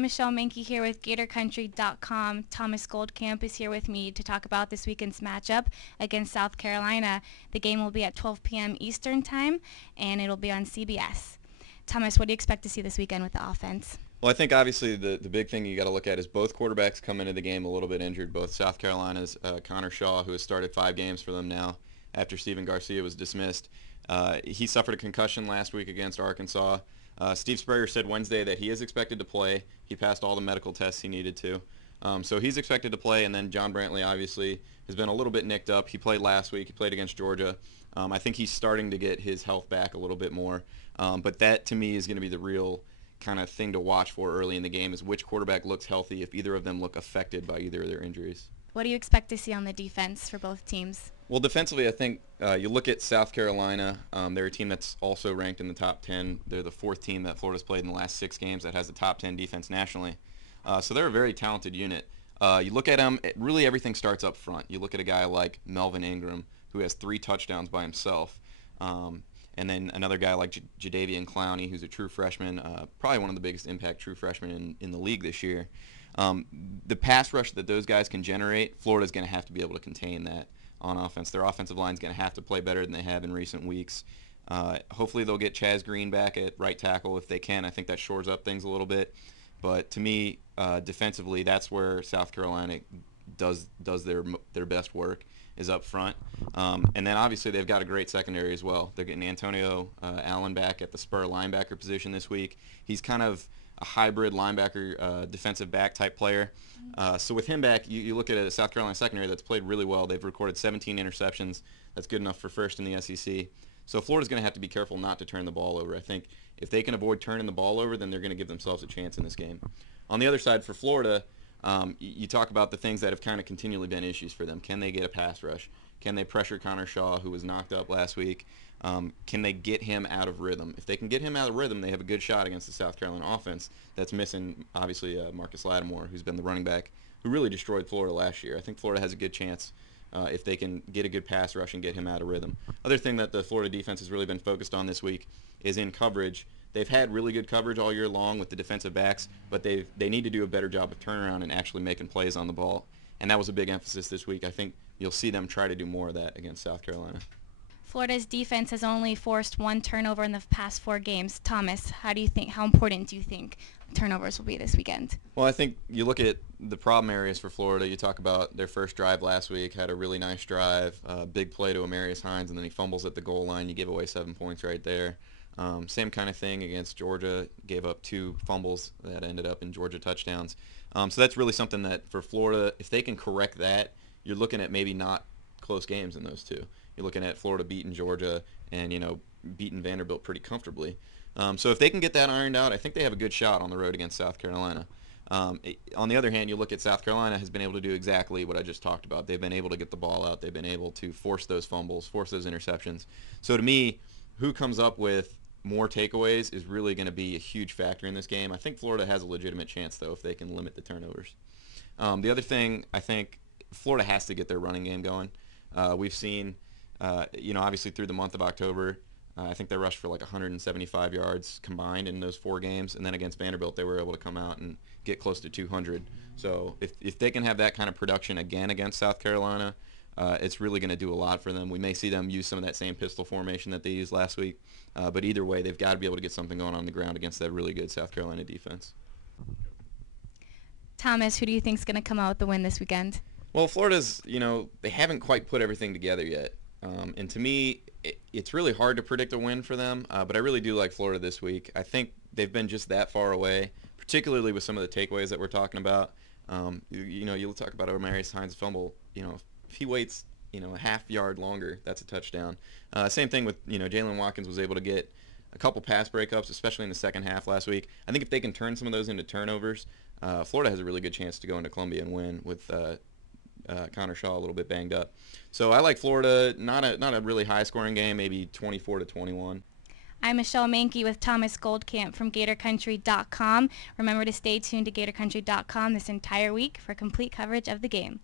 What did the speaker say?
I'm Michelle Menke here with GatorCountry.com. Thomas Goldkamp is here with me to talk about this weekend's matchup against South Carolina. The game will be at 12 p.m. Eastern Time, and it'll be on CBS. Thomas, what do you expect to see this weekend with the offense? Well, I think obviously the big thing you got to look at is both quarterbacks come into the game a little bit injured. Both South Carolina's Connor Shaw, who has started 5 games for them now after Steven Garcia was dismissed. He suffered a concussion last week against Arkansas. Steve Spurrier said Wednesday that he is expected to play. He passed all the medical tests he needed to. So he's expected to play, and then John Brantley obviously has been a little bit nicked up. He played last week. He played against Georgia. I think he's starting to get his health back a little bit more. But that, to me, is going to be the real kind of thing to watch for early in the game is which quarterback looks healthy if either of them look affected by either of their injuries. What do you expect to see on the defense for both teams? Well, defensively, I think you look at South Carolina. They're a team that's also ranked in the top 10. They're the 4th team that Florida's played in the last 6 games that has a top 10 defense nationally. So they're a very talented unit. You look at them, really everything starts up front. You look at a guy like Melvin Ingram, who has 3 touchdowns by himself. And then another guy like Jadeveon Clowney, who's a true freshman, probably one of the biggest impact true freshmen in the league this year. The pass rush that those guys can generate, Florida's going to have to be able to contain that on offense. Their offensive line's going to have to play better than they have in recent weeks. Hopefully they'll get Chaz Green back at right tackle if they can. I think that shores up things a little bit. But to me, defensively, that's where South Carolina does their best work is up front. And then obviously they've got a great secondary as well. They're getting Antonio Allen back at the spur linebacker position this week. He's kind of a hybrid linebacker, defensive back type player. So with him back, you look at a South Carolina secondary that's played really well. They've recorded 17 interceptions. That's good enough for first in the SEC. So Florida's going to have to be careful not to turn the ball over. I think if they can avoid turning the ball over, then they're going to give themselves a chance in this game. On the other side, for Florida, you talk about the things that have kind of continually been issues for them. Can they get a pass rush? Can they pressure Connor Shaw, who was knocked up last week? Can they get him out of rhythm? If they can get him out of rhythm, they have a good shot against the South Carolina offense that's missing, obviously, Marcus Lattimore, who's been the running back who really destroyed Florida last year. I think Florida has a good chance if they can get a good pass rush and get him out of rhythm. Other thing that the Florida defense has really been focused on this week is in coverage. They've had really good coverage all year long with the defensive backs, but they need to do a better job of turnaround and actually making plays on the ball. And that was a big emphasis this week. I think you'll see them try to do more of that against South Carolina. Florida's defense has only forced 1 turnover in the past 4 games. Thomas, how important do you think turnovers will be this weekend? Well, I think you look at the problem areas for Florida. You talk about their first drive last week, had a really nice drive, big play to Amarius Hines, and then he fumbles at the goal line. You give away 7 points right there. Same kind of thing against Georgia, gave up 2 fumbles that ended up in Georgia touchdowns. So that's really something that for Florida, if they can correct that, you're looking at maybe not close games in those 2. You're looking at Florida beating Georgia and, beating Vanderbilt pretty comfortably. So if they can get that ironed out, I think they have a good shot on the road against South Carolina. On the other hand, you look at South Carolina has been able to do exactly what I just talked about. They've been able to get the ball out. They've been able to force those fumbles, force those interceptions. So to me, who comes up with more takeaways is really going to be a huge factor in this game. I think Florida has a legitimate chance, though, if they can limit the turnovers. The other thing, I think Florida has to get their running game going. We've seen, obviously through the month of October, I think they rushed for like 175 yards combined in those 4 games, and then against Vanderbilt they were able to come out and get close to 200. So if they can have that kind of production again against South Carolina, it's really going to do a lot for them. We may see them use some of that same pistol formation that they used last week, but either way they've got to be able to get something going on the ground against that really good South Carolina defense. Thomas, who do you think is going to come out with the win this weekend? Well, Florida's, they haven't quite put everything together yet. And to me, it's really hard to predict a win for them, but I really do like Florida this week. I think they've been just that far away, particularly with some of the takeaways that we're talking about. You'll talk about Amarius Hines' fumble. If he waits, a half yard longer, that's a touchdown. Same thing with, Jalen Watkins was able to get a couple pass breakups, especially in the second half last week. I think if they can turn some of those into turnovers, Florida has a really good chance to go into Columbia and win with Connor Shaw a little bit banged up. So I like Florida, not a really high-scoring game, maybe 24-21. I'm Michelle Menke with Thomas Goldkamp from GatorCountry.com. Remember to stay tuned to GatorCountry.com this entire week for complete coverage of the game.